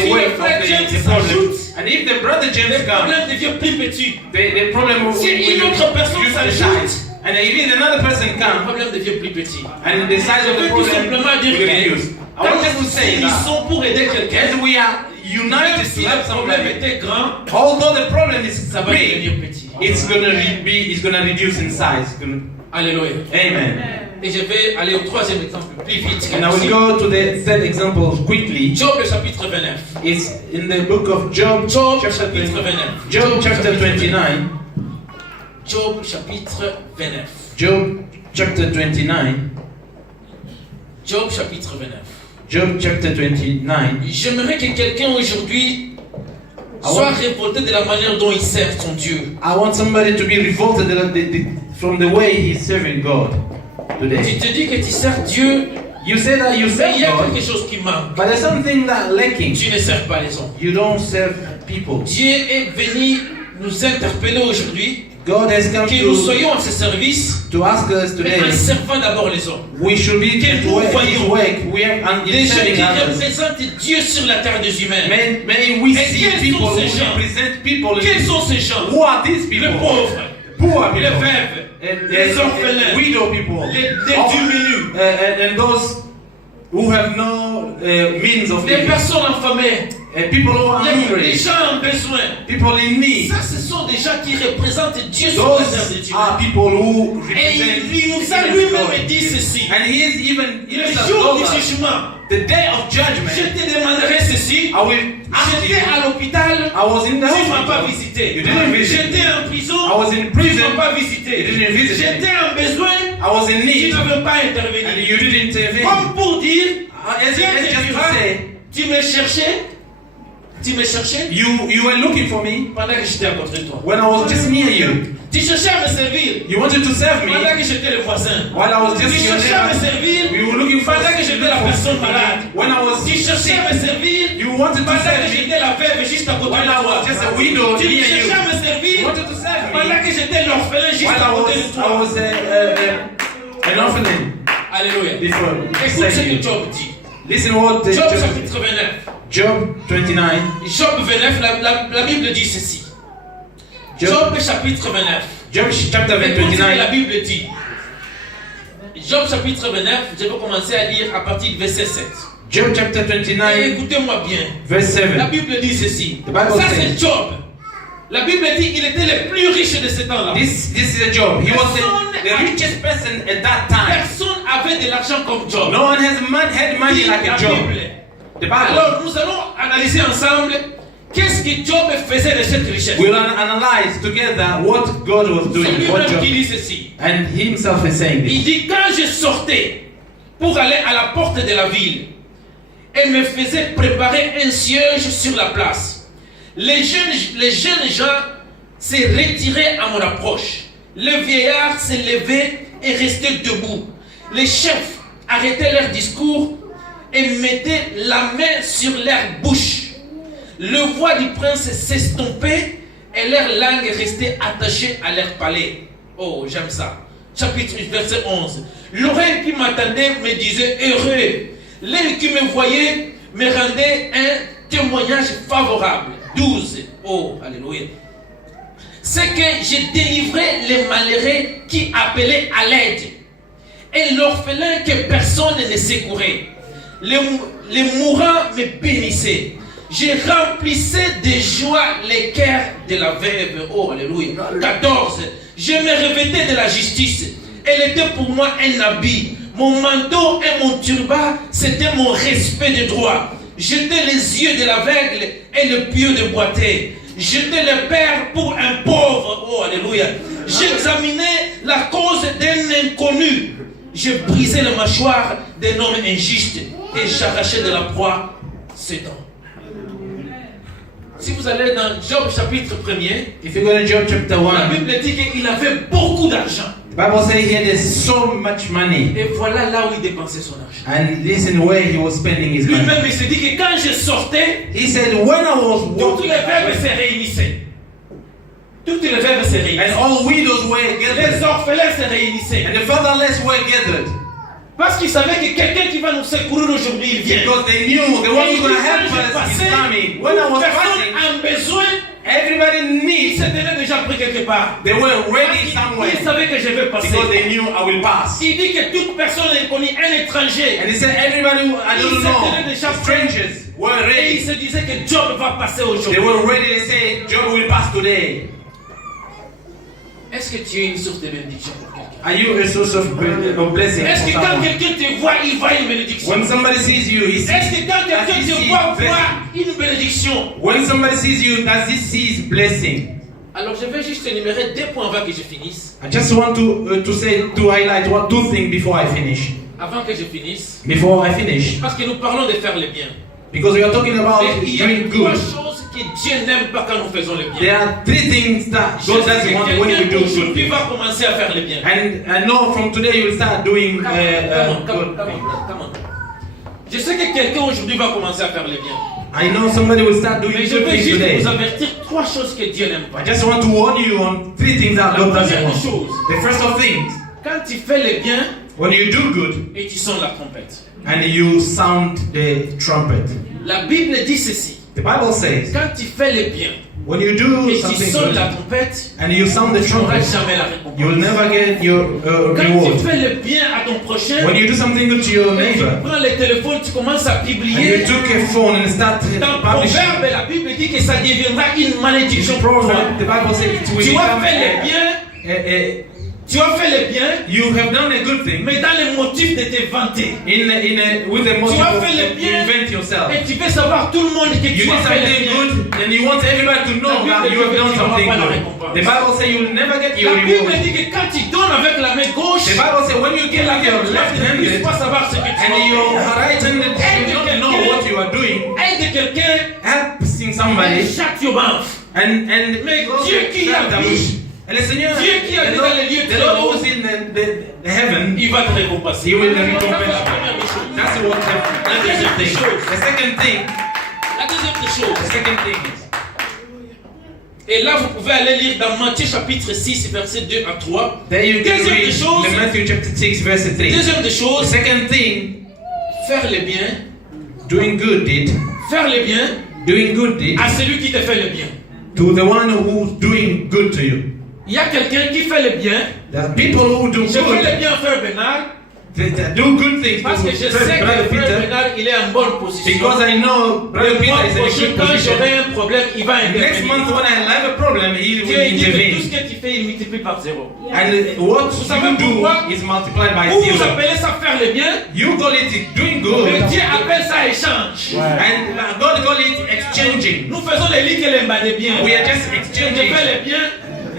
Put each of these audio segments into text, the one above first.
the way of the problem. And if the brother James le comes, problème devient plus petit. the problem will Si une autre personne reduce the s'ajoute, size. And if another person le comes, problème devient plus petit. and the size of Je the veux tout problem simplement dire will que reduce. I quand want just to nous say ils that sont pour aider quelqu'un, as we are même united si to help le problème somebody, était grand, although the problem is ça va devenir big, petit. it's gonna reduce in size. Alléluia. Amen. Et je vais aller au troisième exemple plus vite. And I will go to the third example quickly. Job le chapitre 29. It's in the book of Job, Job chapter chapitre 20 29. Job chapter 29. Job chapitre 29. Job chapter 29. Job chapitre 29. Job chapter 29. J'aimerais que quelqu'un aujourd'hui soit révolté de la manière dont il sert son Dieu. I want somebody to be revolted from the way he's serving God Tu today. te dis que tu sers Dieu, You say that you mais serve il y a God, quelque chose qui manque. but there's something that lacking. Tu ne sers pas les hommes. You don't serve people. Dieu est venu nous interpeller aujourd'hui God has come que nous soyons à ce service, to ask us mais today. en servant d'abord les hommes. We should be Que at nous work, voyons We are and des in gens serving qui others. représentent Dieu sur la terre des humains. May we Et see quels people sont who ces gens? represent people. Quels sont ces gens? Who are these Les people? pauvres, Poor les people. veuves, les orphelins, Widow people. les All- démunis, and those who have no means of les living. personnes affamées, People who are les hungry. gens en besoin. People in need. Ça, ce sont des gens qui représentent Dieu sur la terre des Those humains. are people who Et represent il nous a the lui-même dit ceci. And he is even Le himself jour told du us, jugement, the day of je judgment, te demanderai ceci. I will ask J'étais you. à l'hôpital, I was in the tu ne m'as pas hospital. visité. You didn't visit. J'étais en prison, I was in tu ne prison. m'as pas You visité. didn't visit me. J'étais en besoin, I was in tu need. n'avais pas And intervenu. you didn't intervene. Comme pour dire, As Dieu te just to dira, say, tu me cherchais, tu me cherchais you were looking for me pendant que j'étais à côté de toi. when I was just near you. Tu cherchais à me servir You wanted to serve me pendant que j'étais le voisin. while I was Tu just your cherchais à me neighbor. servir You were looking for pendant que j'étais la personne malade. when I was Tu cherchais à me servir You wanted to pendant que serve me j'étais la veuve juste à côté when de I toi. was just a widow Tu near cherchais à you. me servir You wanted to serve me pendant que j'étais l'orphelin juste while à côté de I toi. was an orphan Alléluia. before. Écoute ce que Job dit. Listen what Job Job, chapitre 29. Job 29. Job 29, la Bible dit ceci. Job chapitre 29. Job chapter Écoute ce que la 29. Bible dit. Job chapitre 29, je vais commencer à lire à partir du verset 7. Job chapter Et 29 écoutez-moi bien. verse La 7. Bible dit ceci. The Bible Ça says- c'est Job. La Bible dit qu'il était le plus riche de ce temps-là. This is a Job. He was the richest person at that time. Personne avait de l'argent comme Job. No one had money Dit like la a Job. Bible. The Bible. Alors nous allons analyser ensemble qu'est-ce que Job faisait de cette richesse. We'll analyze together what God was C'est doing. What lui-même qui Job, dit ceci. and he himself is saying Il this. dit quand je sortais pour aller à la porte de la ville et me faisait préparer un siège sur la place, les jeunes gens se retiraient à mon approche. Le vieillard se levait et restait debout. Les chefs arrêtaient leur discours et mettaient la main sur leur bouche. Le voix du prince s'estompait et leur langue restait attachée à leur palais. Oh, j'aime ça. Chapitre verset 11. L'oreille qui m'attendait me disait heureux. L'œil qui me voyait me rendait un témoignage favorable. 12. Oh, alléluia. C'est que j'ai délivré les malheureux qui appelaient à l'aide et l'orphelin que personne ne secourait. Les mourants me bénissaient. Je remplissais de joie les cœurs de la veuve. Oh, alléluia. 14. Je me revêtais de la justice. Elle était pour moi un habit. Mon manteau et mon turban, c'était mon respect de droit. J'étais les yeux de l'aveugle et le pied de boiteux. J'étais le père pour un pauvre. Oh, alléluia. J'examinais la cause d'un inconnu. Je brisais la mâchoire d'un homme injuste et j'arrachais de la proie ses dents. Si vous allez dans Job chapitre 1er, If you go to Job chapter la 1, Bible dit qu'il avait beaucoup d'argent. the Bible says he had so much money. Et voilà là où il dépensait son argent. And listen where he was spending his money. Lui-même, il se dit que quand je sortais, He said, when I was toutes walking, les veuves se réunissaient. Toutes les veuves se and réunissaient. all widows were gathered, Les orphelins se réunissaient. and the fatherless were gathered, Parce qu'ils savaient que quelqu'un qui va nous secourir aujourd'hui, il vient. because they knew the one who's going to help us is coming. when I was Personne fasting, a besoin. everybody Ils needs. s'étaient déjà pris quelque part. They were ready somewhere Ils savaient que je vais passer. because they knew I will pass. Il dit que toute personne inconnue, un étranger. And he said everybody who I don't know, strangers, were Et il ready. se disait que Job va passer aujourd'hui. They were ready to say, Job will pass today. Est-ce que tu es une source de bénédiction pour quelqu'un? Are you a source of blessing Est-ce for que quand someone? quelqu'un te voit, il voit une bénédiction? When somebody sees you, he Est-ce sees. que quand Does quelqu'un he te see voit, blessing? une bénédiction? When somebody sees you, does he see blessing? Alors je vais juste énumérer 2 points avant que je finisse. I just want to highlight two things before I finish. Avant que je finisse. Before I finish, Parce que nous parlons de faire le bien. because we are talking about Mais il y a doing 3 good. choses que Dieu n'aime pas quand nous faisons le bien. There are 3 things that Je God sais doesn't que want when we quelqu'un do aujourd'hui good. va commencer à faire le bien. And I know from today you will start doing Come on, good. come on. Je sais que quelqu'un aujourd'hui va commencer à faire le bien. I know somebody will start doing Mais je good veux things juste today. vous avertir 3 choses que Dieu n'aime pas. I just want to warn you on 3 things that La God doesn't première want. chose, The first of things, quand tu fais le bien when you do good et tu sonnes la trompette. and you sound the trumpet. La Bible dit ceci. The Bible says, Quand tu fais le bien when you do et tu something sonnes good la trompette, and you sound the tu n'auras trumpet, jamais la you will récompense. never get your Quand reward. tu fais le bien à ton prochain, When you do something good to your et tu neighbor prends le téléphone, tu commences à and you publier. took a phone and start Dans publishing, Proverbe, la Bible dit que ça deviendra une malédiction pour toi. the Bible says it will Tu as become fait le bien, tu as fait le bien, you have done a good thing mais dans le motif de te vanter. with the motive as of fait le to bien. invent yourself. Et tu veux savoir tout le monde que You tu did as fait le something bien. good and you want everybody to know that you have done something good. The Bible says you will never get your La Bible reward. dit que quand tu donnes avec la main gauche, The Bible says when you give la with your main left droite ne puisse handed pas savoir ce que tu and your fais. right handed you don't know what you are doing, Aide quelqu'un helping et somebody chaque banf. and Mais close Dieu the qui trap that habite, will- and the Seigneur, Dieu qui habite dans les lieux the très Lord hauts, who's in the heaven, il va te récompenser. He will Ça, c'est recompense. la première des choses. that's what the second thing. The second thing, La deuxième des the choses. second thing is, Et là, vous pouvez aller lire dans Matthieu chapitre 6, versets 2 à 3. there you can Deuxième read des choses. the Matthew chapter 6 verse 3. Deuxième des The choses, second thing, faire le bien, doing good deed, faire le bien doing good deed à celui qui te fait le bien. to the one who's doing good to you. Il y a quelqu'un qui fait le bien. There are people who do Je fais good, le bien à Frère Bernard they do good things parce que je to sais que Brother Frère Peter, Bernard il est en bonne position. because I know Brother Le mois Peter is in a prochain, good quand position. j'aurai un problème, il va And next month intervenir. when I have a problem, he will Dieu dit que tout ce intervene. que tu fais, il multiplie par 0. And what Vous savez you do pourquoi? is multiplied by Vous vous 0. appelez ça faire le bien, You call it doing mais good, Dieu appelle ça échange. and God call it exchanging. Nous faisons les lits que les mbats de bien. We are just Je exchanging. fais le bien.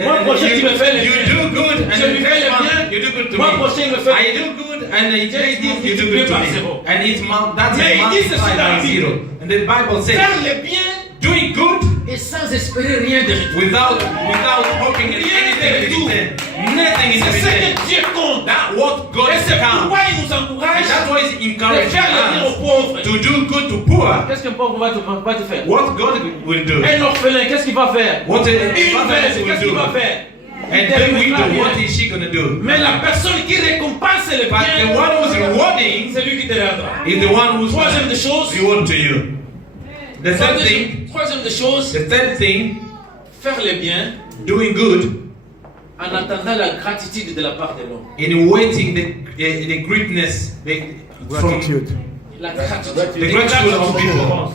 Moi prochain, tu me fais le You bien. do good, and Je lui the fais next le one bien. you do good to Moi me. prochain, il me fait I do good, and the next month you do good to me. And it's that Mais is il dit ceci multiplied dans la by Bible. 0. And the Bible says, Faire le bien doing good et sans espérer rien de retour. without hoping in anything in return. Nothing is in C'est ce return. que Dieu compte. That's what God Et c'est counts. pourquoi il nous encourage And that's why He's de encouraging faire le bien aux us pauvres. to do good to poor. Qu'est-ce qu'un pauvre va te faire? What God will do. Un orphelin, qu'est-ce qu'il va faire? What a Une father veuve, will qu'est-ce qu'il va do. faire? And then we do, what is she gonna do? Mais la personne qui récompense le But the bien, one who's rewarding c'est lui qui te rendra. is the one who's Troisième des choses, reward to you. The third thing, troisième des choses, the third thing, faire le bien doing good en attendant la gratitude de la part de l'homme. in waiting the greatness from Gratitude. La gratitude. the gratitude of people.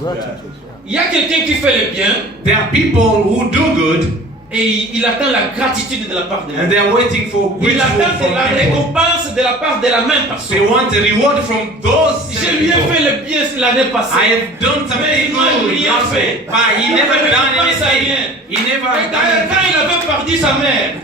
Il y a quelqu'un qui fait le bien There are people who do good et il attend la gratitude de la part de and l'homme. they are waiting for Il gratitude attend de la from people. récompense de la part de la même They personne. want a reward from those Je lui ai people. fait le bien l'année I passée. have done Mais something il m'a good, rien fait. but he never done anything. He never Et done anything. quand il avait perdu sa mère,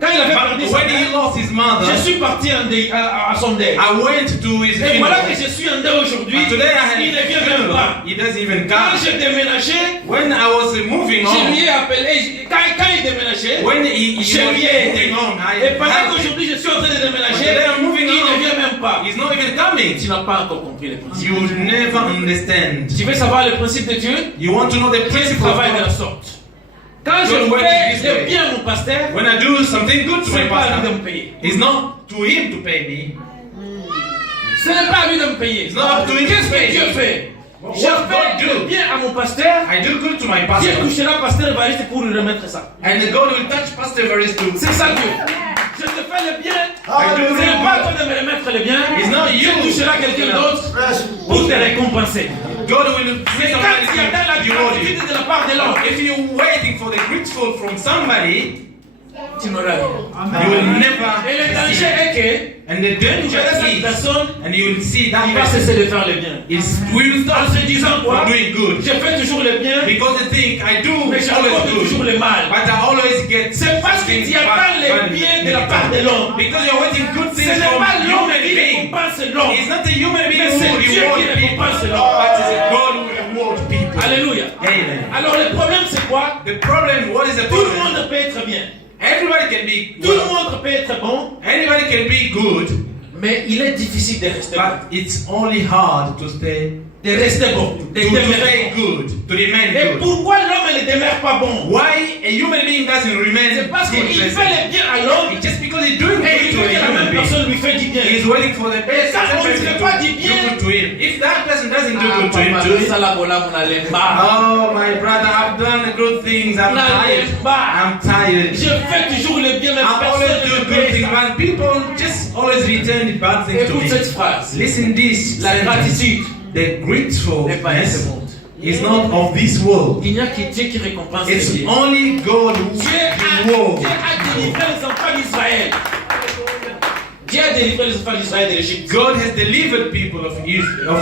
quand il avait perdu But sa when he mère, lost his mother, je suis parti à son deuil. I went to his Et voilà que funeral. je suis en deuil aujourd'hui. But today I Il ne had vient a même funeral. pas. He doesn't even Quand come. j'ai déménagé, When I was moving je on, lui ai appelé. Quand il déménageait, when he was je lui ai aidé. moving on, Et pendant I qu'aujourd'hui je suis en train de But déménager, today I'm moving il ne on. vient même pas. He's not even coming. Tu n'as pas encore compris le principe. You will never understand. Tu veux savoir le principe de Dieu? You want to know the Dieu principle of travaille de la God. sorte. Quand je Don't work fais this le way. bien à mon pasteur, When I do something good to ce my n'est pas à lui de pastor, me payer. it's not to him to pay me. Ce n'est pas à lui de me payer. It's not up to him to Qu'est-ce que pay Dieu me. fait? Je fais le bien à mon pasteur. I do good to my Dieu pastor. touchera pasteur Évariste pour lui remettre ça. And God will touch Pastor Evarist too. C'est ça Dieu. Je te fais le bien. I do Ce n'est good. pas toi de me remettre le bien. It's not Dieu you. touchera quelqu'un d'autre pour te récompenser. God will Mais do quand something il y a dans la to reward you. gratitude de la part de l'homme, If you're waiting for the grateful from somebody, tu n'auras rien. you will never Et le danger receive. est que And the tu danger verras cette is, personne, and you will see that il va person cesser de faire le bien. is will En start se disant quoi? from doing good. Je fais toujours le bien, Because they think I do mais j'apporte always toujours good, le mal. but I always get C'est parce que things tu attends bad, les biens de la part de l'homme. Because you're waiting good Ce things n'est from pas l'homme human qui being. récompense l'homme. It's not the human being Mais who c'est Dieu reward qui people, récompense but l'homme. it's God who reward people. Alléluia. Amen. Alors le problème c'est quoi? The problem, what is the Tout le problem? monde peut être bien. Everybody can be Tout le well. monde peut être bon. Anybody can be good, Mais il est difficile de rester bon. but it's only hard to stay De rester bon. De to demeurer stay good, to remain bon. Et good. pourquoi l'homme ne demeure pas bon? Why a human being doesn't remain C'est parce good qu'il person? fait le bien à l'homme It's just because he's doing et il good to veut que a la human même being. personne lui fait du bien. He's waiting for the best quand on ne person fait to pas du do bien, good to him. If that person doesn't do good to him papa, too, ça la bola, mon alemba. oh my brother, I've done the good things. I'm tired. I'm tired. Je fais toujours le bien, mais I always personne do ne good me things, paye ça. but people just always return the bad things to Écoute cette me. phrase. Listen this. La sentence. gratitude The n'est pas de ce gratefulness monde. is not of this world. Il n'y a que Dieu qui récompense les It's biens. only God who Dieu a rewards. délivré les enfants d'Israël. Dieu a délivré les enfants d'Israël de l'Égypte. God has delivered people of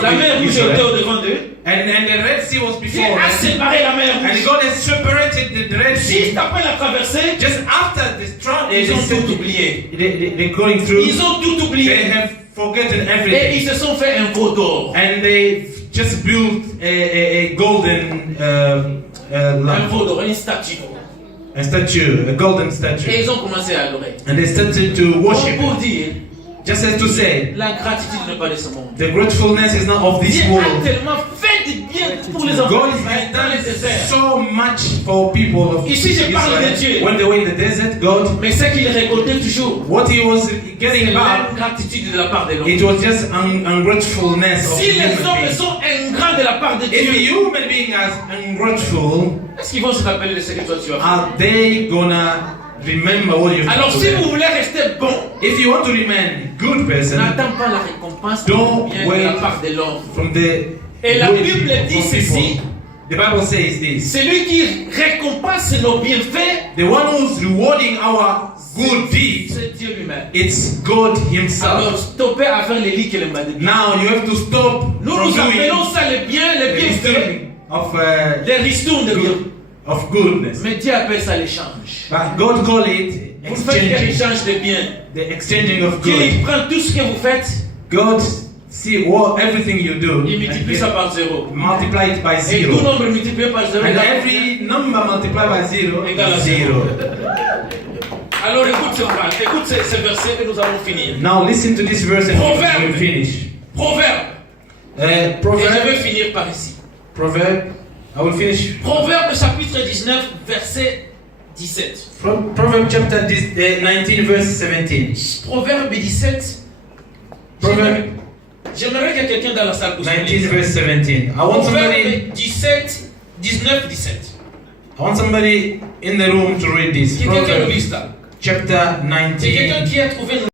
La mer rouge était Israel. au-devant d'eux. And the Red Sea was Dieu before a them. séparé la mer And rouge. God has separated the Red Sea. Juste après la traversée, Just after the strong, ils ont tout oublié. they're going through, Ils ont tout they oublié. have forgotten Et everything. ils se sont fait un veau d'or. And they just built a golden Un lamp, veau d'or, une statue. a statue, a golden Et statue. ils ont commencé à adorer. And they started to worship Pour it. dire, Just as to say, la gratitude n'est pas de ce monde. the gratefulness is not of this Dieu a world. tellement fait du bien pour les enfants God d'Israël has dans le done désert. so much for people of Ici, je parle de Dieu. Israel. When they were in the desert, God, Mais ce qu'il récoltait toujours, what He was c'est getting back, l'ingratitude de la part de l'homme. it was just ungratefulness of Si les human hommes beings. sont ingrats de la part de If a Dieu, human being is ungrateful, est-ce qu'ils vont se rappeler de ce que toi tu as fait? are they gonna remember what you've Alors done to si them? vous voulez rester bon, If you want to remain good person, n'attends pas la récompense Don't bien de wait. la part de l'homme. from the Et la good Bible people, dit from ceci. people, the Bible says this: Celui qui récompense nos bienfaits, the one who's rewarding our good deeds, c'est Dieu lui-même. it's God Himself. Alors stoppez à faire les lits que le m'a dit. Now you have to stop Nous from nous doing appelons ça le bien, le the bienfait, restoring of les ristournes de Dieu. good, of goodness. Mais Dieu appelle ça l'échange. But God call it Vous faites exchanging, l'échange de biens. the exchanging of Dieu good. il prend tout ce que vous faites, God see what everything you do il and multiplie ça par zéro. multiply it by Et tout zero. nombre multiplié par zéro. And égale every number multiplied by zero Égale à is zero. Alors écoute ce phrase, écoute ce verset et nous allons finir. Now listen to this verse and Proverbe. we'll finish. Proverbe. Et je Proverb. vais finir par ici. Proverb. I will finish. Proverbe chapitre 19, verset 17. From Proverb chapter 19 verse 17. Proverbe 17. Proverb J'aimerais que quelqu'un dans la salle puisse 19 lire. verse 17. I want somebody. Proverbe 17, 19, 17. I want somebody in the room to read this. Quelqu'un qui nous Proverb lise ça. chapter C'est quelqu'un 19. qui a trouvé